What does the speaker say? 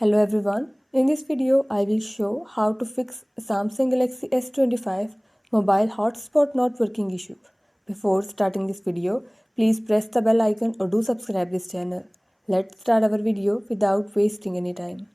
Hello everyone, in this video I will show how to fix Samsung Galaxy S25 mobile hotspot not working issue. Before starting this video, please press the bell icon or do subscribe this channel. Let's start our video without wasting any time.